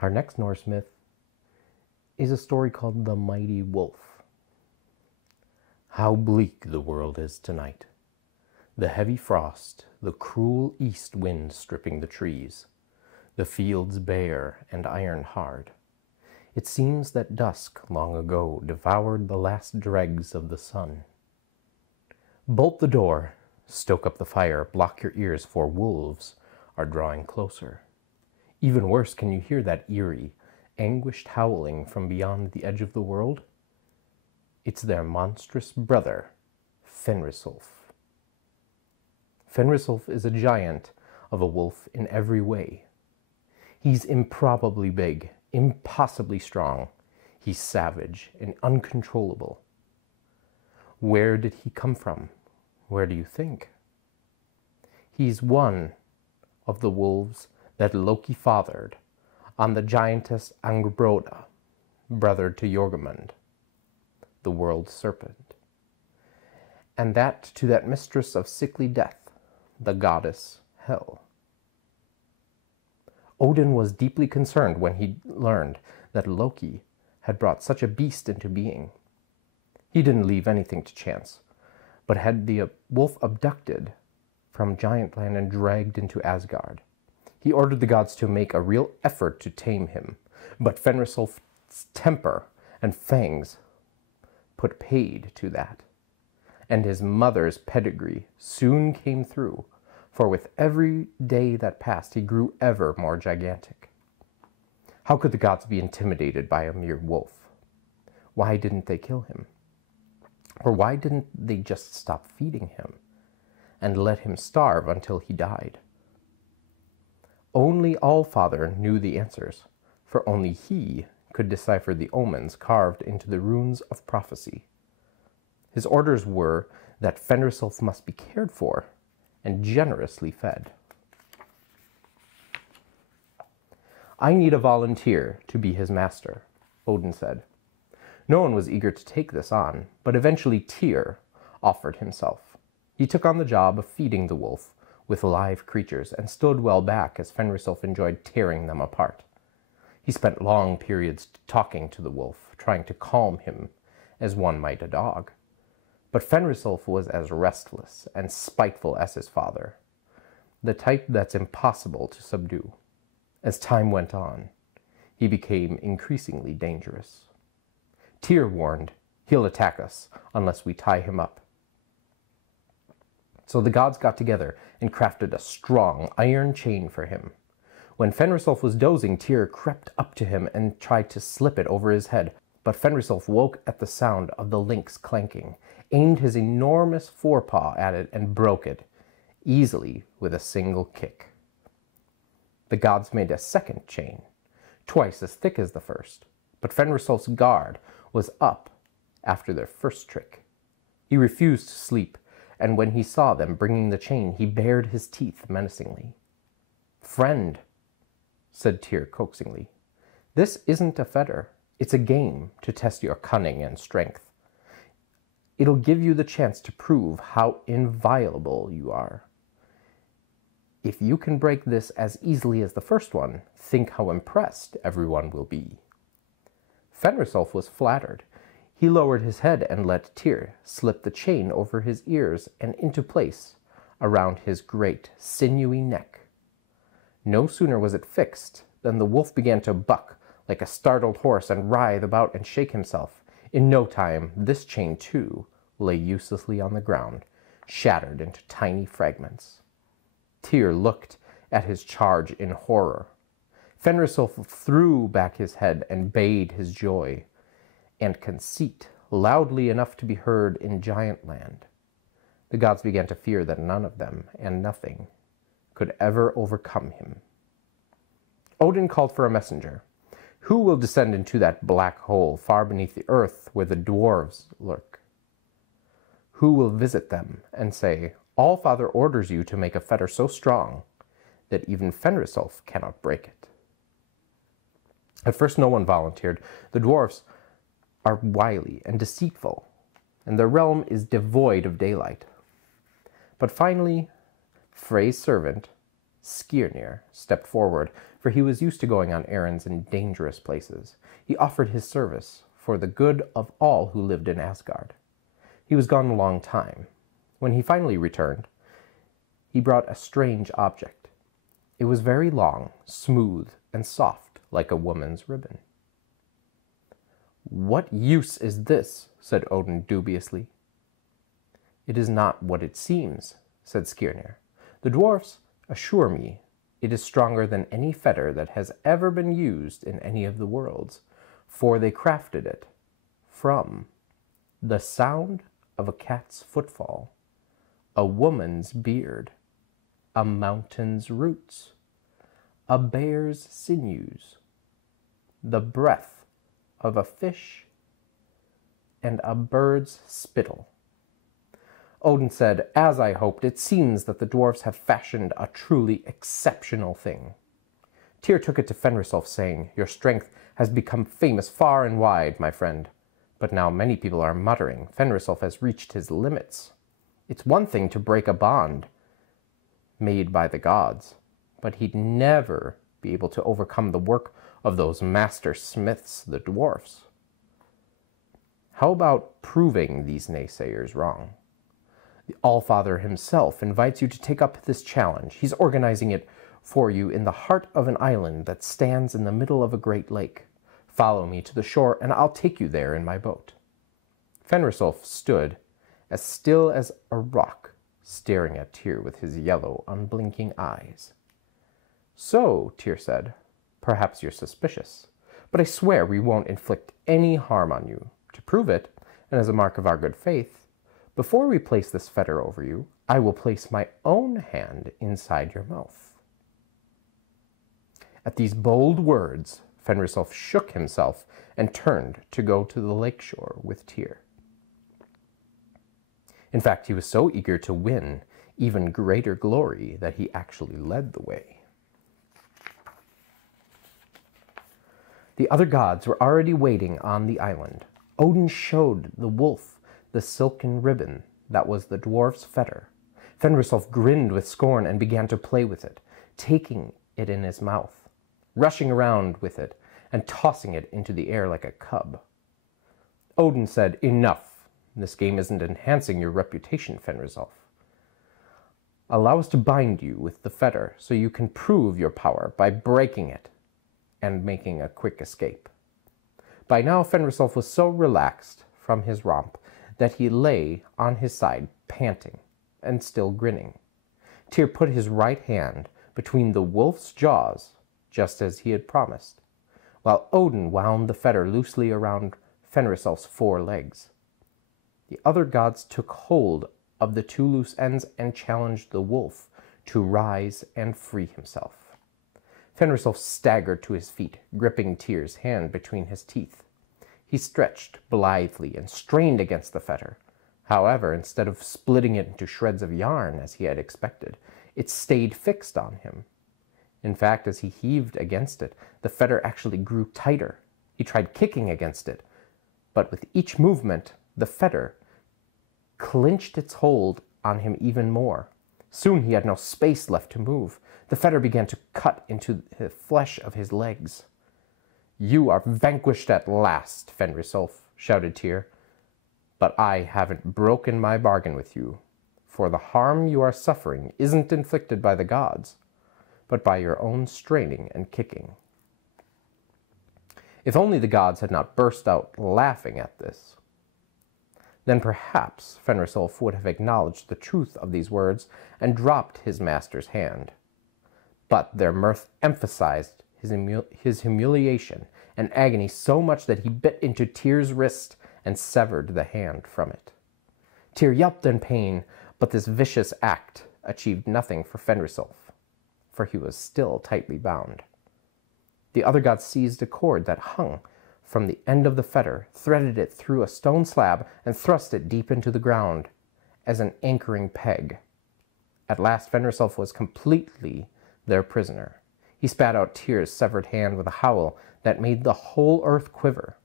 Our next Norse myth is a story called The Mighty Wolf. How bleak the world is tonight. The heavy frost, the cruel east wind stripping the trees, the fields bare and iron hard. It seems that dusk long ago devoured the last dregs of the sun. Bolt the door, stoke up the fire, block your ears, for wolves are drawing closer. Even worse, can you hear that eerie, anguished howling from beyond the edge of the world? It's their monstrous brother, Fenrisulf. Fenrisulf is a giant of a wolf in every way. He's improbably big, impossibly strong. He's savage and uncontrollable. Where did he come from? Where do you think? He's one of the wolves that Loki fathered on the giantess Angbroda, brother to Jormungand, the world serpent, and that to that mistress of sickly death, the goddess Hel. Odin was deeply concerned when he learned that Loki had brought such a beast into being. He didn't leave anything to chance, but had the wolf abducted from Giantland and dragged into Asgard. He ordered the gods to make a real effort to tame him, but Fenrisulf's temper and fangs put paid to that, and his mother's pedigree soon came through, for with every day that passed he grew ever more gigantic. How could the gods be intimidated by a mere wolf? Why didn't they kill him? Or why didn't they just stop feeding him and let him starve until he died? Only Allfather knew the answers, for only he could decipher the omens carved into the runes of prophecy. His orders were that Fenrisulf must be cared for and generously fed. I need a volunteer to be his master, Odin said. No one was eager to take this on, but eventually Tyr offered himself. He took on the job of feeding the wolf with live creatures and stood well back as Fenrisulf enjoyed tearing them apart. He spent long periods talking to the wolf, trying to calm him as one might a dog. But Fenrisulf was as restless and spiteful as his father, the type that's impossible to subdue. As time went on, he became increasingly dangerous. Tyr warned, he'll attack us unless we tie him up. So the gods got together and crafted a strong iron chain for him. When Fenrisulf was dozing, Tyr crept up to him and tried to slip it over his head. But Fenrisulf woke at the sound of the links clanking, aimed his enormous forepaw at it and broke it, easily with a single kick. The gods made a second chain, twice as thick as the first, but Fenrisulf's guard was up after their first trick. He refused to sleep, and when he saw them bringing the chain, he bared his teeth menacingly. "Friend," said Tyr coaxingly, "this isn't a fetter. It's a game to test your cunning and strength. It'll give you the chance to prove how inviolable you are. If you can break this as easily as the first one, think how impressed everyone will be." Fenrisulf was flattered. He lowered his head and let Tyr slip the chain over his ears and into place around his great, sinewy neck. No sooner was it fixed than the wolf began to buck like a startled horse and writhe about and shake himself. In no time, this chain, too, lay uselessly on the ground, shattered into tiny fragments. Tyr looked at his charge in horror. Fenrisulf threw back his head and bayed his joy and conceit loudly enough to be heard in Giantland. The gods began to fear that none of them and nothing could ever overcome him. Odin called for a messenger. Who will descend into that black hole far beneath the earth where the dwarves lurk? Who will visit them and say, "Allfather orders you to make a fetter so strong that even Fenrisulf cannot break it"? At first no one volunteered. The dwarves are wily and deceitful, and their realm is devoid of daylight. But finally, Frey's servant, Skirnir, stepped forward, for he was used to going on errands in dangerous places. He offered his service for the good of all who lived in Asgard. He was gone a long time. When he finally returned, he brought a strange object. It was very long, smooth, and soft, like a woman's ribbon. "What use is this?" said Odin dubiously. "It is not what it seems," said Skirnir. "The dwarfs assure me it is stronger than any fetter that has ever been used in any of the worlds, for they crafted it from the sound of a cat's footfall, a woman's beard, a mountain's roots, a bear's sinews, the breath of a fish, and a bird's spittle." Odin said, "As I hoped, it seems that the dwarfs have fashioned a truly exceptional thing." Tyr took it to Fenrisulf, saying, "Your strength has become famous far and wide, my friend. But now many people are muttering Fenrisulf has reached his limits. It's one thing to break a bond made by the gods, but he'd never be able to overcome the work of those master smiths, the dwarfs. How about proving these naysayers wrong? The Allfather himself invites you to take up this challenge. He's organizing it for you in the heart of an island that stands in the middle of a great lake. Follow me to the shore, and I'll take you there in my boat." Fenrisulf stood as still as a rock, staring at Tyr with his yellow, unblinking eyes. "So," Tyr said, "perhaps you're suspicious, but I swear we won't inflict any harm on you. To prove it, and as a mark of our good faith, before we place this fetter over you, I will place my own hand inside your mouth." At these bold words, Fenrisulf shook himself and turned to go to the lakeshore with Tyr. In fact, he was so eager to win even greater glory that he actually led the way. The other gods were already waiting on the island. Odin showed the wolf the silken ribbon that was the dwarf's fetter. Fenrisulf grinned with scorn and began to play with it, taking it in his mouth, rushing around with it, and tossing it into the air like a cub. Odin said, "Enough. This game isn't enhancing your reputation, Fenrisulf. Allow us to bind you with the fetter so you can prove your power by breaking it and making a quick escape." By now, Fenrisulf was so relaxed from his romp that he lay on his side, panting and still grinning. Tyr put his right hand between the wolf's jaws, just as he had promised, while Odin wound the fetter loosely around Fenrisulf's 4 legs. The other gods took hold of the 2 loose ends and challenged the wolf to rise and free himself. Fenrisulf staggered to his feet, gripping Tyr's hand between his teeth. He stretched blithely and strained against the fetter. However, instead of splitting it into shreds of yarn, as he had expected, it stayed fixed on him. In fact, as he heaved against it, the fetter actually grew tighter. He tried kicking against it, but with each movement, the fetter clinched its hold on him even more. Soon he had no space left to move. The fetter began to cut into the flesh of his legs. "You are vanquished at last, Fenrisulf," shouted Tyr. "But I haven't broken my bargain with you, for the harm you are suffering isn't inflicted by the gods, but by your own straining and kicking." If only the gods had not burst out laughing at this. Then perhaps Fenrisulf would have acknowledged the truth of these words and dropped his master's hand. But their mirth emphasized his humiliation and agony so much that he bit into Tyr's wrist and severed the hand from it. Tyr yelped in pain, but this vicious act achieved nothing for Fenrisulf, for he was still tightly bound. The other gods seized a cord that hung from the end of the fetter, threaded it through a stone slab, and thrust it deep into the ground as an anchoring peg. At last Fenrisulf was completely their prisoner. He spat out Tyr's severed hand with a howl that made the whole earth quiver.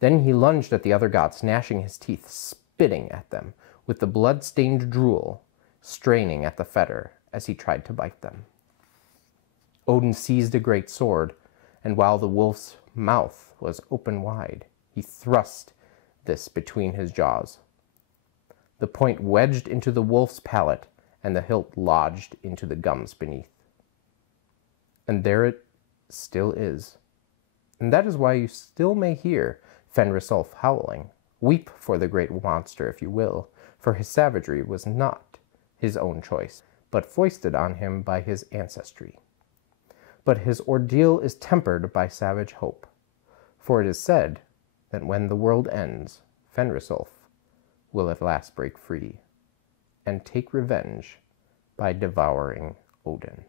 Then he lunged at the other gods, gnashing his teeth, spitting at them with the blood-stained drool, straining at the fetter as he tried to bite them. Odin seized a great sword, and while the wolf's mouth was open wide, he thrust this between his jaws. The point wedged into the wolf's palate, and the hilt lodged into the gums beneath. And there it still is. And that is why you still may hear Fenrisulf howling. Weep for the great monster if you will, for his savagery was not his own choice, but foisted on him by his ancestry. But his ordeal is tempered by savage hope, for it is said that when the world ends, Fenrisulf will at last break free and take revenge by devouring Odin.